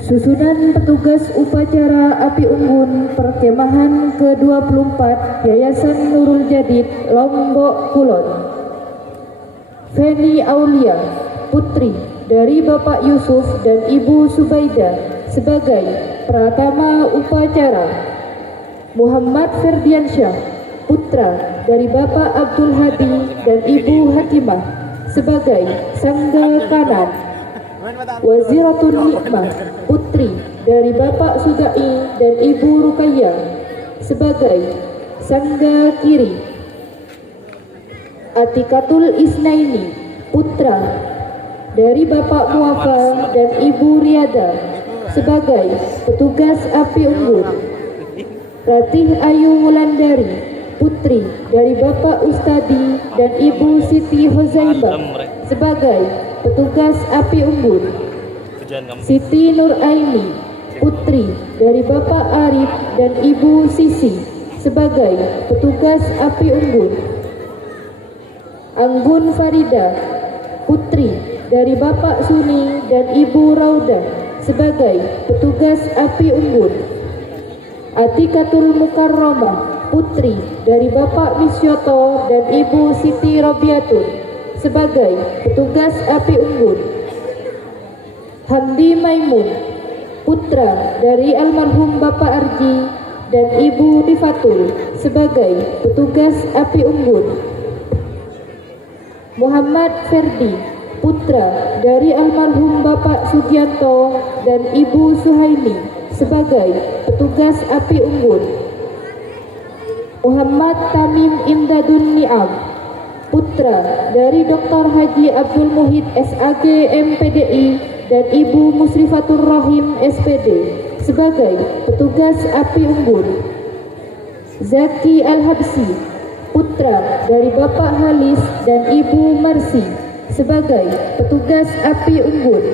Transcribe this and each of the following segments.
Susunan petugas upacara api unggun perkemahan ke-24 Yayasan Nurul Jadid Lombok Kulon. Feni Aulia, putri dari Bapak Yusuf dan Ibu Subaida sebagai pratama upacara. Muhammad Ferdiansyah, putra dari Bapak Abdul Hadi dan Ibu Hakimah sebagai sangga kanan. Waziratun Nikmah, putri dari Bapak Sugai dan Ibu Ruqayyah sebagai sangga kiri. Atikatul Isnaini, putra dari Bapak Muafa dan Ibu Riada sebagai petugas api unggun. Ratih Ayu Wulandari, putri dari Bapak Ustadi dan Ibu Siti Hozaimah sebagai petugas api unggun. Siti Nuraini, putri dari Bapak Arif dan Ibu Sisi sebagai petugas api unggun. Anggun Farida, putri dari Bapak Suni dan Ibu Raudah sebagai petugas api unggun. Atikatul Mukarramah, putri dari Bapak Misyoto dan Ibu Siti Robiatun sebagai petugas api unggun. Hamdi Maimun, putra dari almarhum Bapak Arji dan Ibu Difatul sebagai petugas api unggun. Muhammad Ferdi, putra dari almarhum Bapak Sugianto dan Ibu Suhaini sebagai petugas api unggun. Muhammad Tamim Imdadun Ni'am, putra dari Dr. Haji Abdul Muhid SAG MPDI dan Ibu Musrifatur Rahim SPD sebagai petugas api unggun. Zaki Al-Habsi, putra dari Bapak Halis dan Ibu Marsi sebagai petugas api unggun.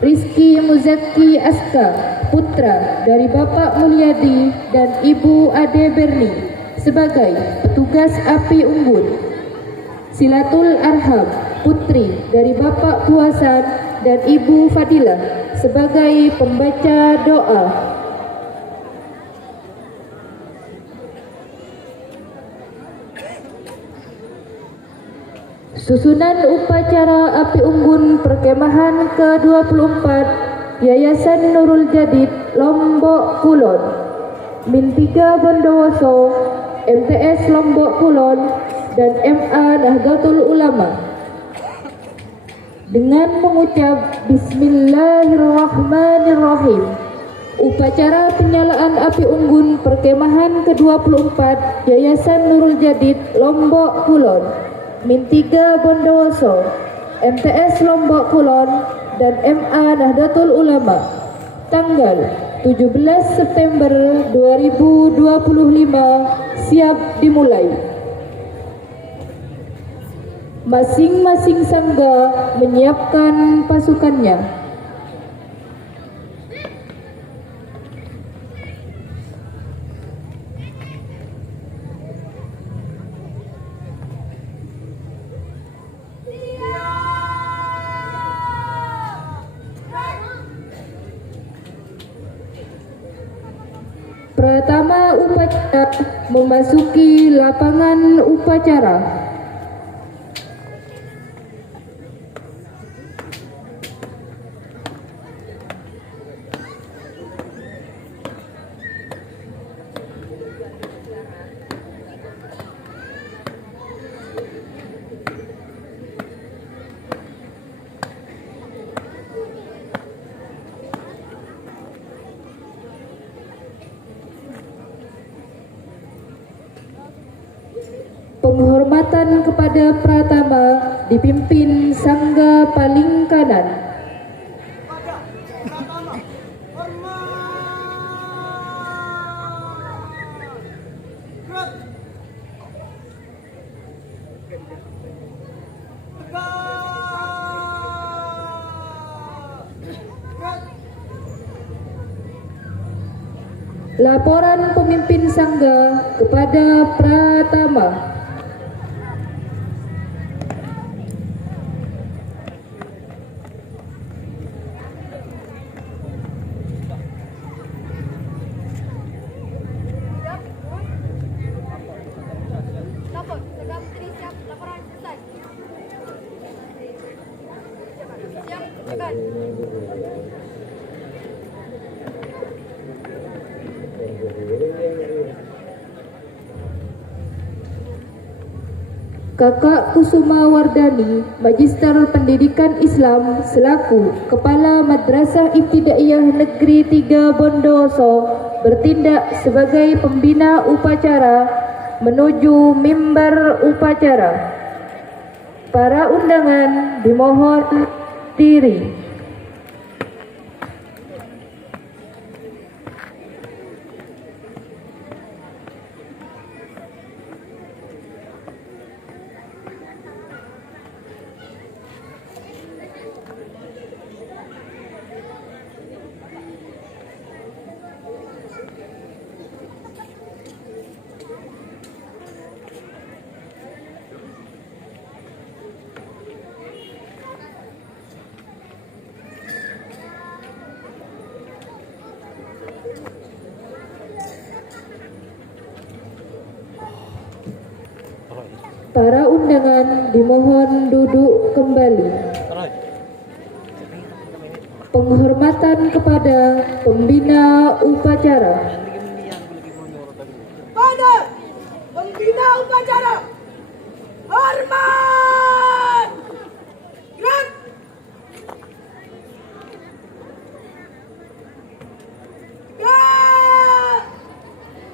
Rizky Muzaki Aska, putra dari Bapak Mulyadi dan Ibu Ade Berni sebagai petugas api unggun. Silatul Arham, putri dari Bapak Puasan dan Ibu Fadilah sebagai pembaca doa. Susunan upacara api unggun perkemahan ke-24 Yayasan Nurul Jadid Lombok Kulon. Min 3 Bondowoso, MTS Lombok Kulon dan MA Nahdlatul Ulama dengan mengucap Bismillahirrahmanirrahim. Upacara penyalaan api unggun perkemahan ke-24 Yayasan Nurul Jadid Lombok Kulon, Min 3 Bondowoso, MTS Lombok Kulon dan MA Nahdlatul Ulama tanggal 17 September 2025 siap dimulai. Masing-masing sangga menyiapkan pasukannya. Pratama upacara memasuki lapangan upacara. Penghormatan kepada pratama dipimpin sangga paling kanan. Laporan pemimpin sangga kepada pratama. Kakak Kusuma Wardani, Magister Pendidikan Islam selaku Kepala Madrasah Ibtidaiyah Negeri 3 Bondowoso bertindak sebagai pembina upacara menuju mimbar upacara. Para undangan dimohon diri. Para undangan dimohon duduk kembali. Penghormatan kepada pembina upacara. Pada pembina upacara, hormat! Gerak!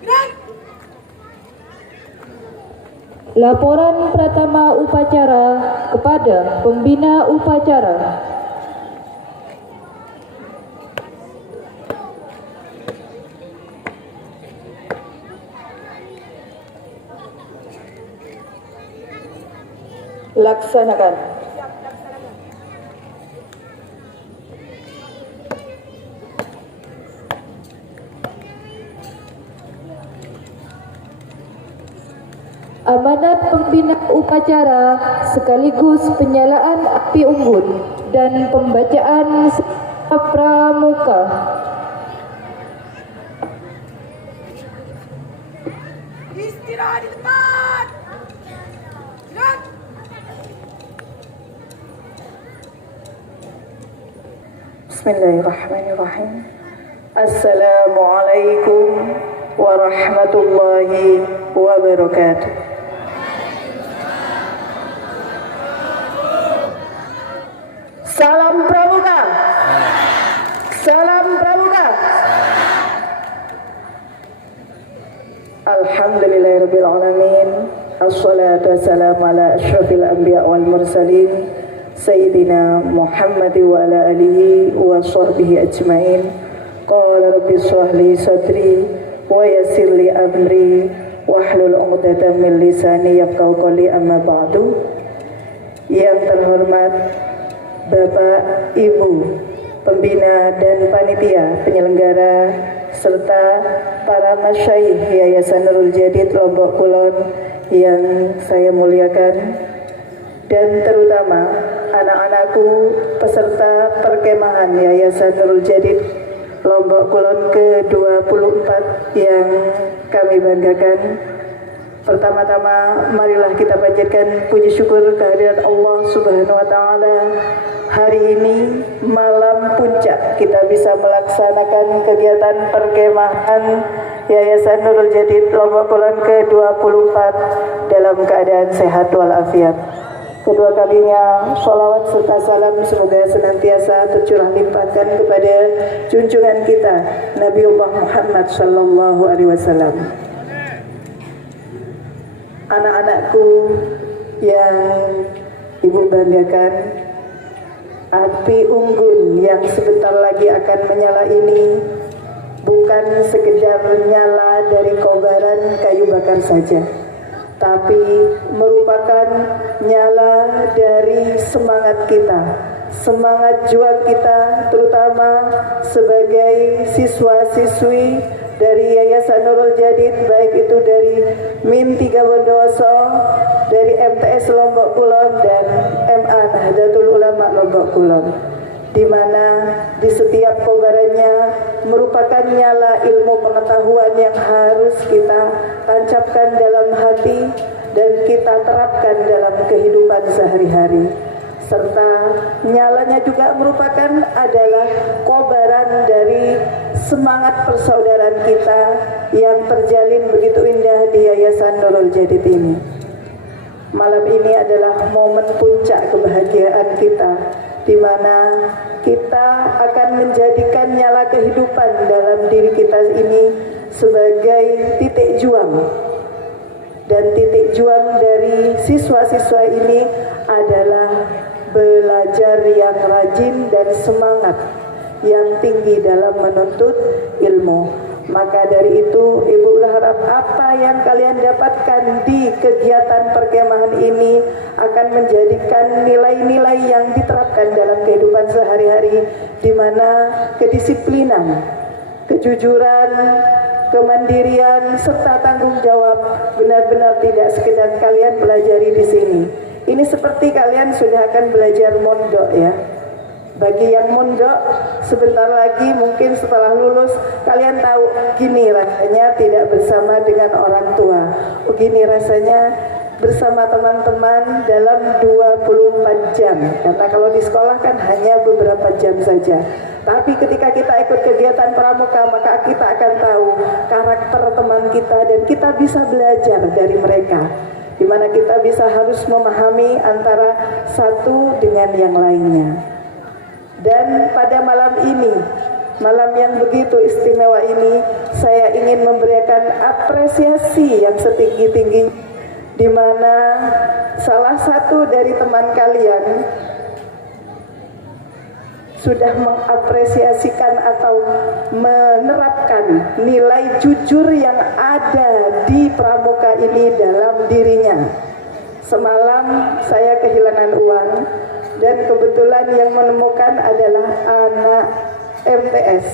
Gerak! Laporan pratama upacara kepada pembina upacara. Laksanakan. Amanat pembina upacara sekaligus penyalaan api unggun dan pembacaan pramuka. Istirahat di tempat. Gerak! Bismillahirrahmanirrahim. Assalamualaikum warahmatullahi wabarakatuh. Salam pramuka. Salam pramuka. Alhamdulillahirabbil alamin. Assalatu wassalamu ala asyrafil anbiya wal mursalin Sayyidina Muhammad wa ala alihi wa sahbihi ajmain. Qala rabbi shrah li sadri wa yassir li amri wahlul 'uqdatam min lisani yafqahu qawli, amma ba'du. Yang terhormat Bapak, Ibu, pembina dan panitia penyelenggara serta para masyayikh Yayasan Nurul Jadid Lombok Kulon yang saya muliakan, dan terutama anak-anakku peserta perkemahan Yayasan Nurul Jadid Lombok Kulon ke-24 yang kami banggakan. Pertama-tama marilah kita panjatkan puji syukur kehadirat Allah Subhanahu wa taala. Hari ini malam puncak kita bisa melaksanakan kegiatan perkemahan Yayasan Nurul Jadid Lombok Kulon ke-24 dalam keadaan sehat walafiat. Kedua kalinya sholawat serta salam semoga senantiasa tercurah limpahkan kepada junjungan kita Nabiullah Muhammad sallallahu alaihi wasallam. Anak-anakku yang ibu banggakan, api unggun yang sebentar lagi akan menyala ini bukan sekedar nyala dari kobaran kayu bakar saja, tapi merupakan nyala dari semangat kita, semangat juang kita, terutama sebagai siswa-siswi dari Yayasan Nurul Jadid, baik itu dari MIM 3 Bondowoso, dari MTS Lombok Kulon, dan MA Nahdlatul Ulama Lombok Kulon, di mana di setiap kobarannya merupakan nyala ilmu pengetahuan yang harus kita tancapkan dalam hati dan kita terapkan dalam kehidupan sehari-hari. serta nyalanya juga merupakan adalah kobaran dari semangat persaudaraan kita yang terjalin begitu indah di Yayasan Nurul Jadid ini. Malam ini adalah momen puncak kebahagiaan kita, di mana kita akan menjadikan nyala kehidupan dalam diri kita ini sebagai titik juang. Dan titik juang dari siswa-siswa ini adalah belajar yang rajin dan semangat yang tinggi dalam menuntut ilmu. Maka dari itu Ibu berharap apa yang kalian dapatkan di kegiatan perkemahan ini akan menjadikan nilai-nilai yang diterapkan dalam kehidupan sehari-hari, di mana kedisiplinan, kejujuran, kemandirian serta tanggung jawab benar-benar tidak sekedar kalian pelajari di sini. Ini seperti kalian sudah akan belajar mondok ya. Bagi yang mondok, sebentar lagi mungkin setelah lulus kalian tahu gini rasanya tidak bersama dengan orang tua, begini rasanya bersama teman-teman dalam 24 jam. Karena kalau di sekolah kan hanya beberapa jam saja. Tapi ketika kita ikut kegiatan pramuka, maka kita akan tahu karakter teman kita dan kita bisa belajar dari mereka, di mana kita bisa harus memahami antara satu dengan yang lainnya. Dan pada malam ini, malam yang begitu istimewa ini, saya ingin memberikan apresiasi yang setinggi-tinggi, di mana salah satu dari teman kalian sudah mengapresiasikan atau menerapkan nilai jujur yang ada di pramuka ini dalam dirinya. Semalam saya kehilangan uang, dan kebetulan yang menemukan adalah anak MTS.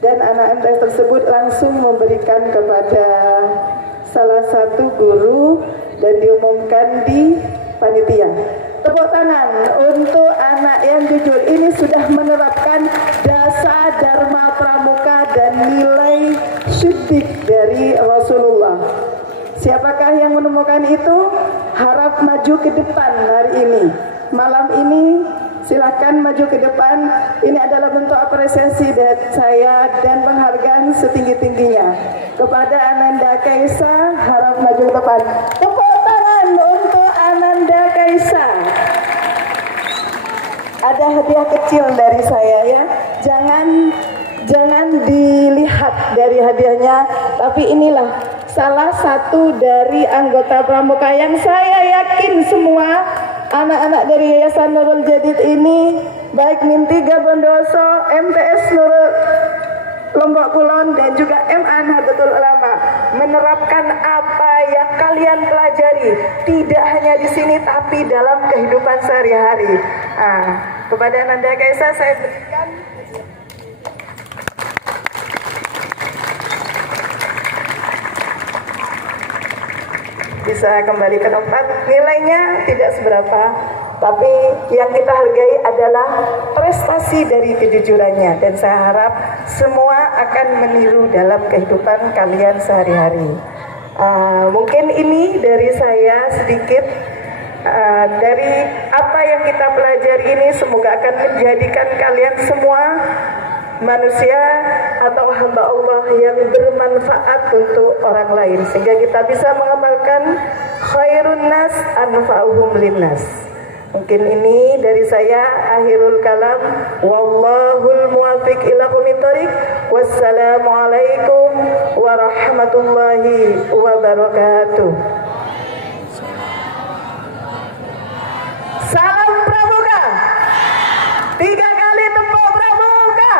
Dan anak MTS tersebut langsung memberikan kepada salah satu guru dan diumumkan di panitia. Tepuk tangan untuk anak yang jujur. Ini sudah menerapkan dasar dharma pramuka dan nilai syudik dari Rasulullah. Siapakah yang menemukan itu? Harap maju ke depan hari ini. Malam ini silakan maju ke depan. Ini adalah bentuk apresiasi dari saya dan penghargaan setinggi-tingginya kepada Ananda Kaisa. Harap maju ke depan. Tepuk tangan untuk Ananda Kaisa. Ada hadiah kecil dari saya ya. Jangan dilihat dari hadiahnya, tapi inilah salah satu dari anggota pramuka yang saya yakin semua anak-anak dari Yayasan Nurul Jadid ini, baik MIN 3 Bondoso, MTS Nurul Lombok Kulon dan juga MA Nahdlatul Ulama, menerapkan apa yang kalian pelajari tidak hanya di sini tapi dalam kehidupan sehari-hari. Kepada Ananda Kaisa saya berikan bisa kembali ke tempat. Nilainya tidak seberapa, tapi yang kita hargai adalah prestasi dari kejujurannya, dan saya harap semua akan meniru dalam kehidupan kalian sehari-hari. Mungkin ini dari saya sedikit dari apa yang kita pelajari ini, semoga akan menjadikan kalian semua manusia atau hamba Allah yang bermanfaat untuk orang lain, sehingga kita bisa mengamalkan khairun nas anfa'uhum linnas. Mungkin ini dari saya, akhirul kalam, wallahul muwaffiq ila aqwamit thoriq. Wassalamualaikum warahmatullahi wabarakatuh. Salam pramuka. 3 kali tepuk pramuka.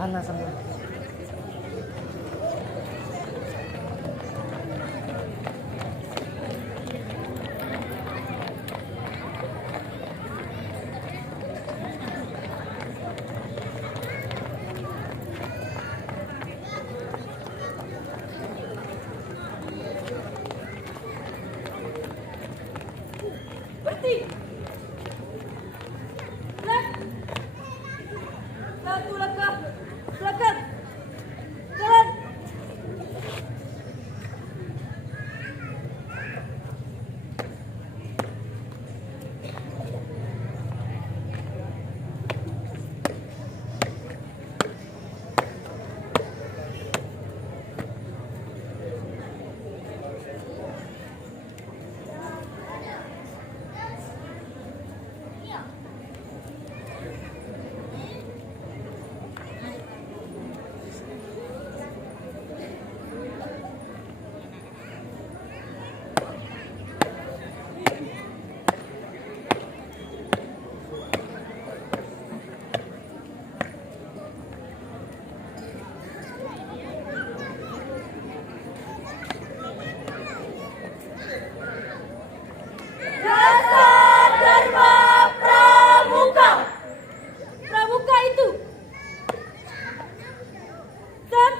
Sana semua.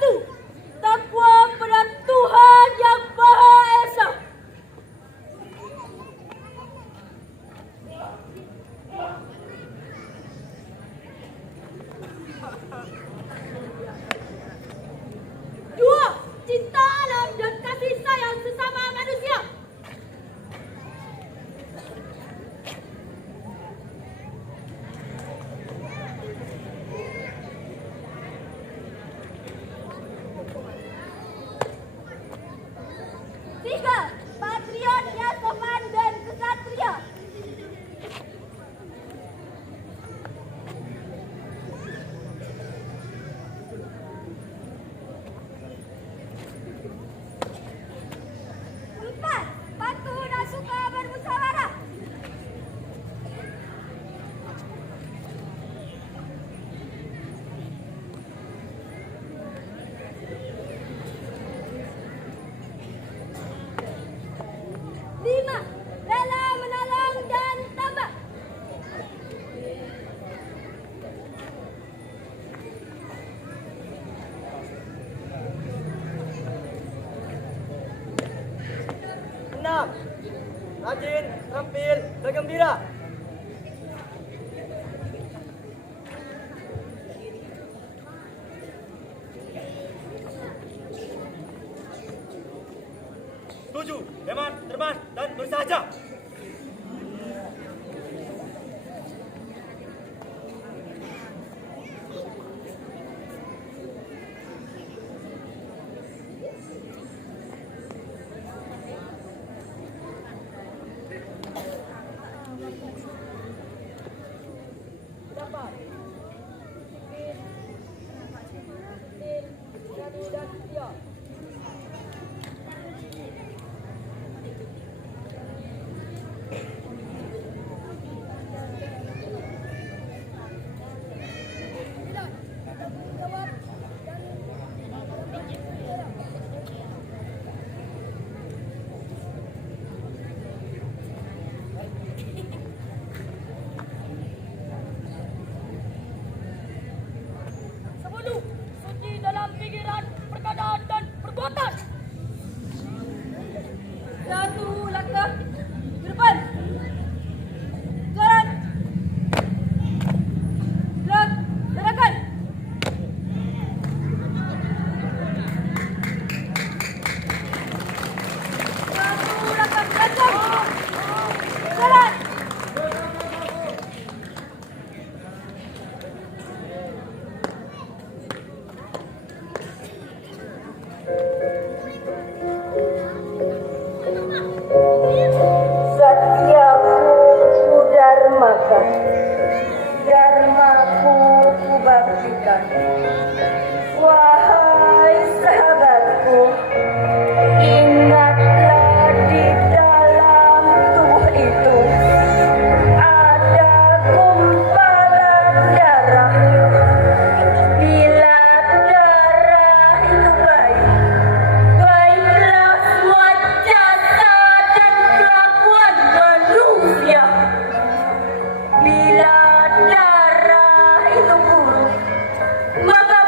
satu, takwa pada Tuhan Yang Maha Esa. Dua, cinta alam dan kasih sayang sesama manusia. Tiga, patriot yang sopan dan kesatria. Empat, patuh dan suka bermusyawarah. Lima, rela menolong dan tabah. Enam, rajin, terampil, dan gembira. Tujuh, hemat, terbang, dan bersahaja. Sepuluh, suci dalam pikiran, perkataan, dan perbuatan. Satu langkah ke depan. Jalan. Gerak, gerakan. Satu langkah ke belakang. Jalan. Satyaku ku dharmakan, dharmaku ku baktikan. Wahai sahabatku, ingatlah di dalam tubuh itu ada gumpalan darah. Bila darah itu baik, baiklah semua jasa dan kelakuan manusia. Bila darah itu buruk, maka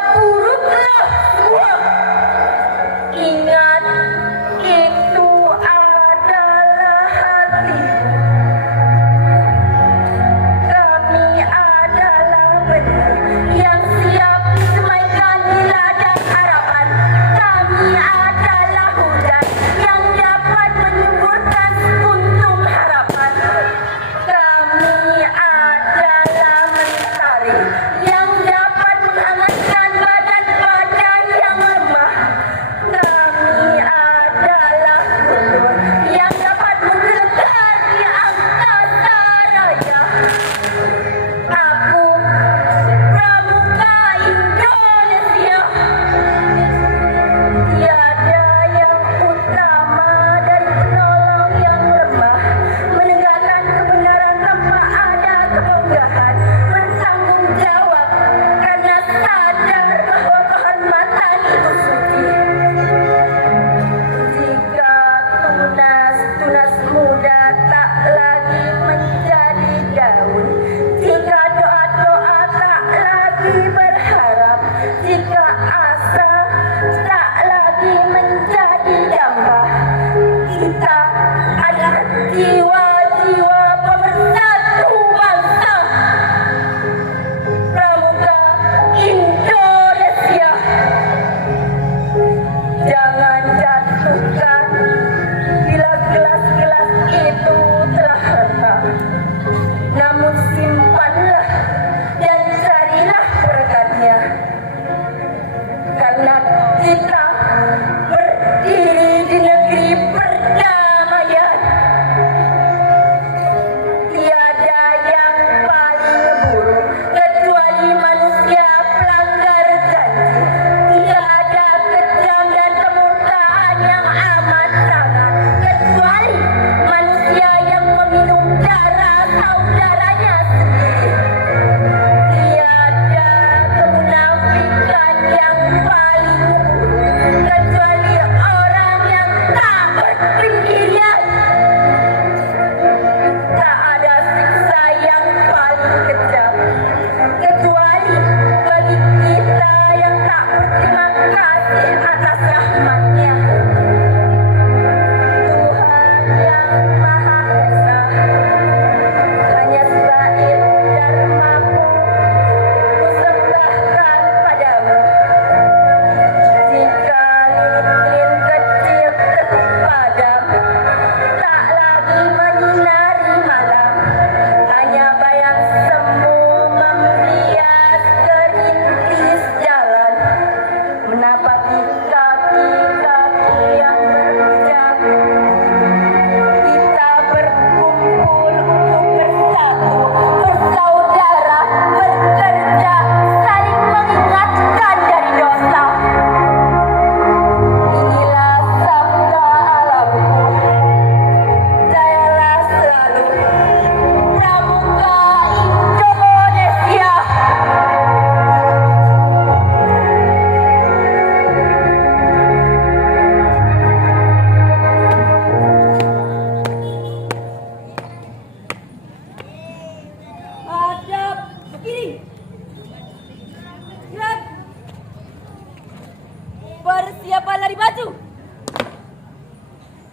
Persiapan lari baju.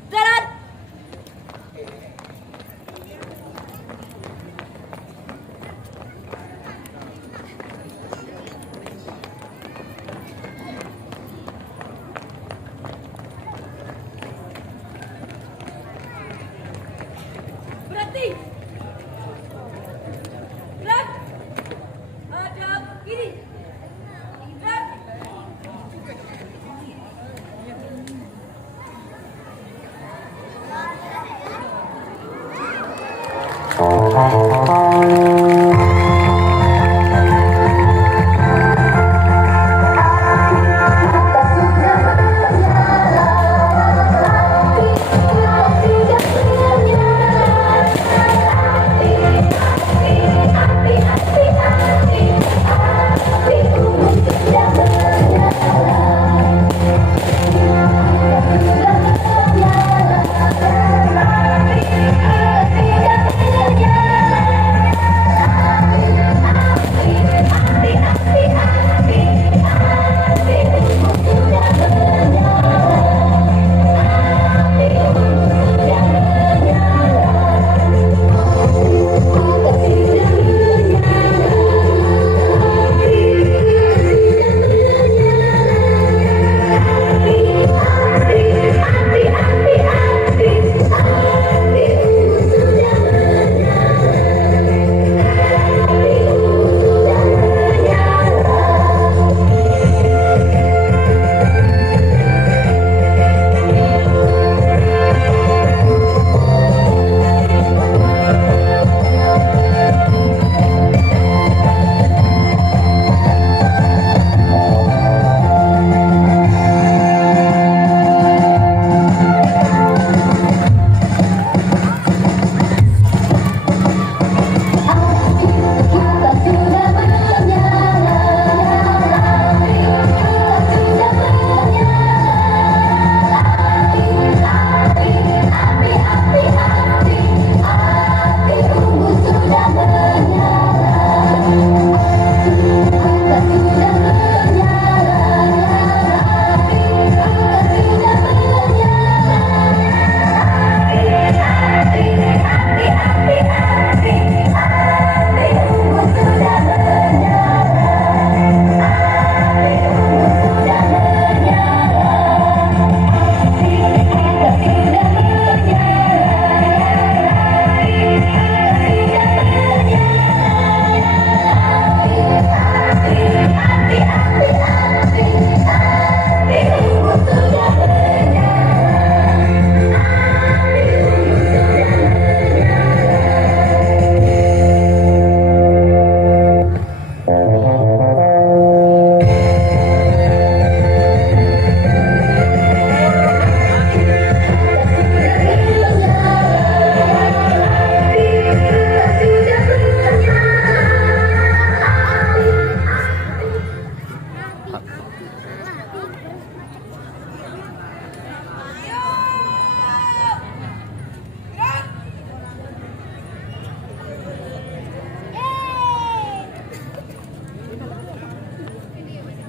Jalan. Berhenti. Gerak. Hadap kiri. Gerak.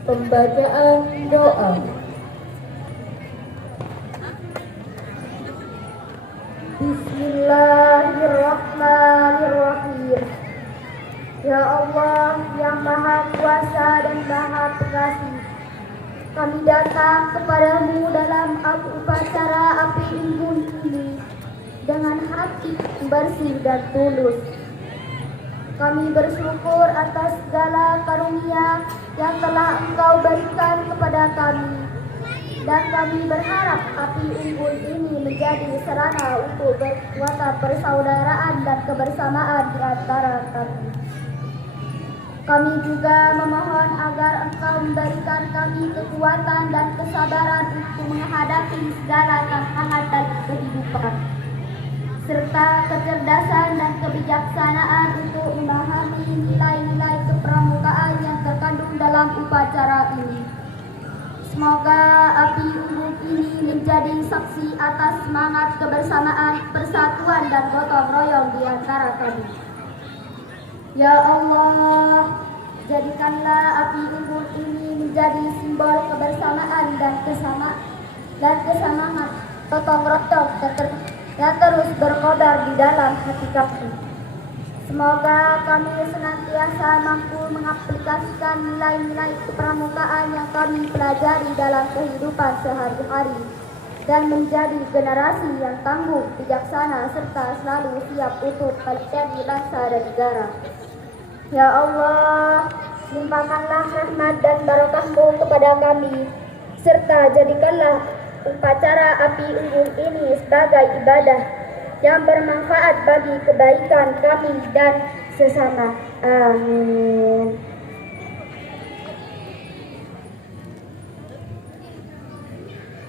Pembacaan doa. Bismillahirrahmanirrahim. Ya Allah yang Maha Kuasa dan Maha Pengasih, kami datang kepadamu dalam upacara api unggun ini dengan hati bersih dan tulus. Kami bersyukur atas segala karunia yang telah Engkau berikan kepada kami, dan kami berharap api unggun ini menjadi sarana untuk berkuatan persaudaraan dan kebersamaan di antara kami. Kami juga memohon agar Engkau memberikan kami kekuatan dan kesabaran untuk menghadapi segala tantangan dalam kehidupan, serta kecerdasan dan kebijaksanaan untuk memahami nilai-nilai kepramukaan yang terkandung dalam upacara ini. Semoga api unggun ini menjadi saksi atas semangat kebersamaan, persatuan, dan gotong royong di antara kami. Ya Allah, jadikanlah api unggun ini menjadi simbol kebersamaan dan kesemangat gotong royong dan terus berkobar di dalam hati kami. Semoga kami senantiasa mampu mengaplikasikan nilai-nilai kepramukaan yang kami pelajari dalam kehidupan sehari-hari dan menjadi generasi yang tangguh, bijaksana, serta selalu siap untuk melayani bangsa dan negara. Ya Allah, limpahkanlah rahmat dan barokah-Mu kepada kami, serta jadikanlah upacara api unggun ini sebagai ibadah yang bermanfaat bagi kebaikan kami dan sesama. Amin.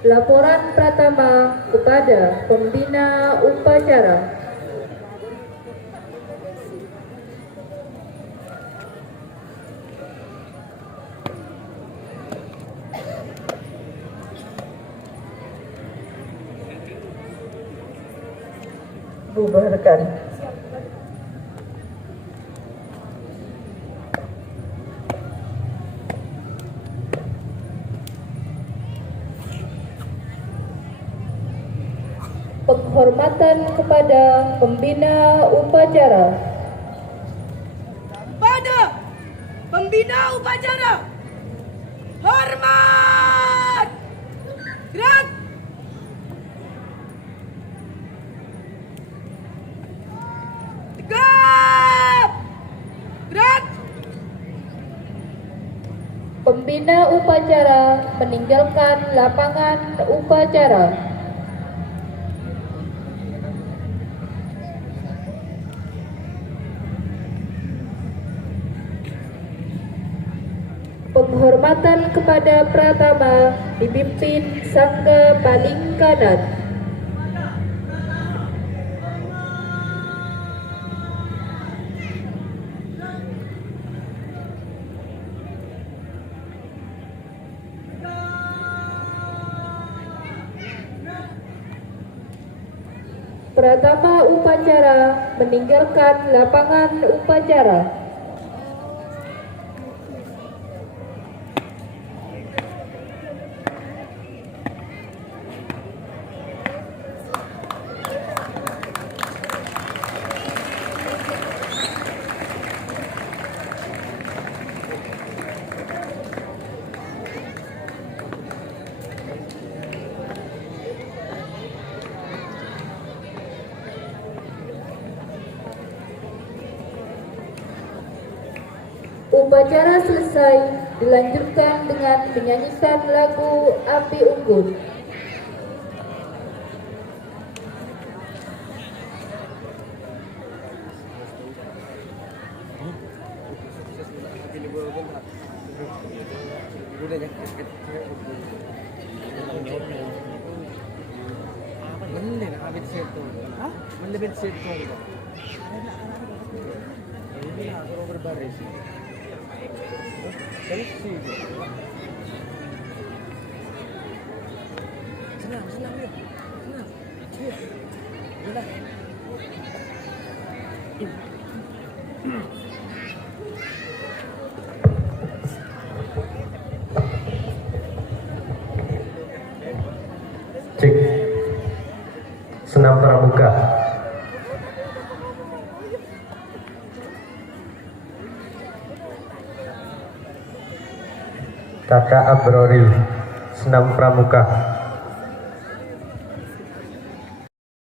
Laporan pertama kepada pembina upacara. Bubarkan. Penghormatan kepada pembina upacara. Pada pembina upacara, hormat! Gerak! Tegap! Gerak! Pembina upacara meninggalkan lapangan upacara. Penghormatan kepada Pratama dipimpin Sangga paling kanan. Pratama upacara meninggalkan lapangan upacara. Upacara selesai, dilanjutkan dengan menyanyikan lagu Api Unggun. Cek. Senam pramuka. Kakak Abroril, senam pramuka.